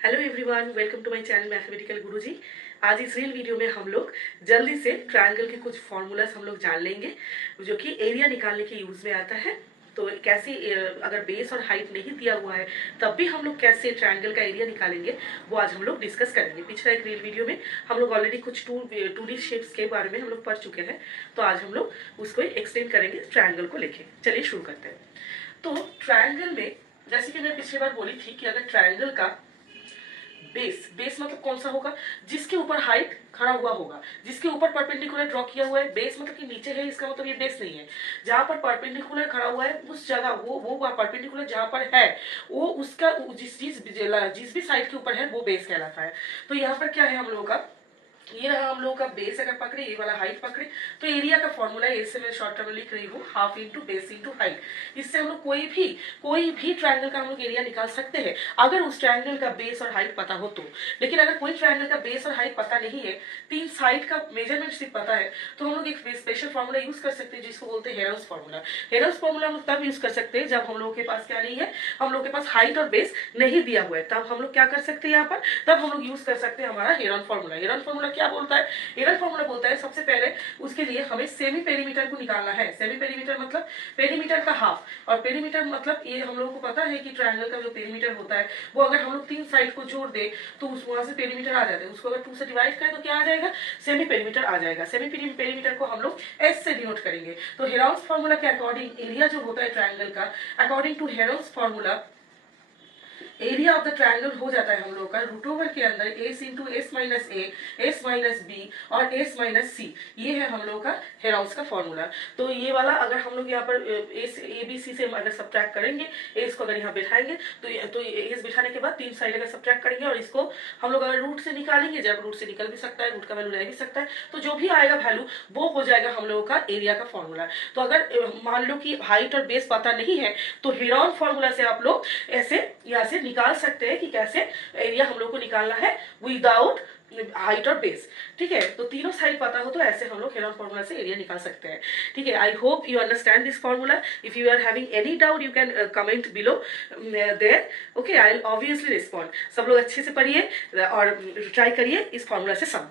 Hello everyone, welcome to my channel mathematical Guruji. आज इस reel video में हम लोग जल्दी से ट्रायंगल के कुछ फॉर्मूलाज हम लोग जान लेंगे जो कि एरिया निकालने के यूज में आता है। तो कैसे अगर बेस और हाइट नहीं दिया हुआ है तब भी हम लोग कैसे ट्रायंगल का एरिया निकालेंगे वो आज हम लोग डिस्कस करेंगे। पिछला एक रील वीडियो में हम लोग ऑलरेडी कुछ टू डी शेप्स के बारे में हम लोग पढ़ चुके हैं, तो आज हम लोग उसको एक्सटेंड करेंगे ट्रायंगल को लेके। चलिए शुरू करते हैं। तो ट्रायंगल में जैसे कि मैं पिछली बार बोली थी कि अगर ट्रायंगल का बेस बेस मतलब कौन सा होगा, जिसके ऊपर हाइट खड़ा हुआ होगा, जिसके ऊपर परपेंडिकुलर ड्रॉ किया हुआ है। बेस मतलब कि नीचे है, इसका मतलब ये बेस नहीं है। जहां पर परपेंडिकुलर खड़ा हुआ है उस जगह वो परपेंडिकुलर जहां पर है वो उसका जिस भी साइड के ऊपर है वो बेस कहलाता है। तो यहाँ पर क्या है हम लोगों का, ये रहा हम लोगों का बेस। अगर पकड़े ये वाला हाइट पकड़े तो एरिया का फॉर्मूला इससे मैं शॉर्ट टर्म में लिख रही हूँ half into base into height. इससे हम लोग कोई भी ट्रायंगल का हम लोग एरिया निकाल सकते हैं अगर उस ट्रायंगल का बेस और हाइट पता हो तो। लेकिन अगर कोई ट्रायंगल का बेस और हाइट पता नहीं है, तीन साइड का मेजरमेंट सिर्फ पता है, तो हम लोग एक स्पेशल फॉर्मूला यूज कर सकते हैं जिसको बोलते हैं हेरल्स फॉर्मूला। हेरल्स फॉर्मूला हम लोग तब यूज कर सकते हैं जब हम लोगों के पास क्या नहीं है, हम लोग के पास हाइट और बेस नहीं दिया हुआ है। तब हम लोग क्या कर सकते हैं यहाँ पर, तब हम लोग यूज कर सकते हैं हमारा हेरन फॉर्मूला। हेरन फॉर्मूला क्या बोलता है, हेरन फॉर्मूला बोलता है सबसे पहले उसके लिए हमें सेमी पेरीमीटर को निकालना है। सेमी पेरीमीटर मतलब पेरीमीटर का हाफ, और पेरीमीटर मतलब ये हम लोगों को पता है कि ट्रायंगल का जो पेरीमीटर होता है वो अगर हम लोग तीन साइड को जोड़ दे तो उस वहां से पेरीमीटर आ जाता है। उसको अगर 2 से डिवाइड करें तो क्या आ जाएगा, सेमी पेरीमीटर आ जाएगा। सेमी पेरीमीटर को हम लोग एस से डिनोट करेंगे। तो हेरॉन्स फॉर्मूला के अकॉर्डिंग एरिया जो होता है ट्रायंगल का, according to Heron's formula area of the triangle हो जाता है हम लोग का रूट ओवर के अंदर एस इंटू एस माइनस ए, एस माइनस बी और एस माइनस सी। ये है हम लोग का हेरॉन्स का फॉर्मूला। तो ये वाला अगर हम लोग यहाँ पर एस ए बी सी से अगर सब्ट्रैक्ट करेंगे, एस को अगर यहाँ बिठाएंगे तो एस बिठाने के बाद तीन साइड अगर सब्ट्रैक्ट करेंगे और इसको हम लोग अगर रूट से निकालेंगे, जब रूट से निकल भी सकता है, रूट का वैल्यू रह भी सकता है, तो जो भी आएगा वैल्यू वो हो जाएगा हम लोगों का एरिया का फॉर्मूला। तो अगर मान लो कि हाइट और बेस पता नहीं है तो हेरॉन फॉर्मूला से आप लोग ऐसे यहाँ से निकाल सकते हैं कि कैसे एरिया हम लोग को निकालना है विदाउट हाइट और बेस। ठीक है, तो तीनों साइड पता हो तो ऐसे हम लोग हेरॉन फॉर्मूला से एरिया निकाल सकते हैं। ठीक है, I hope you understand this formula. If you are having any doubt you can comment below there. Okay, I will obviously respond. सब लोग अच्छे से पढ़िए और ट्राई करिए इस फॉर्मूला से सम।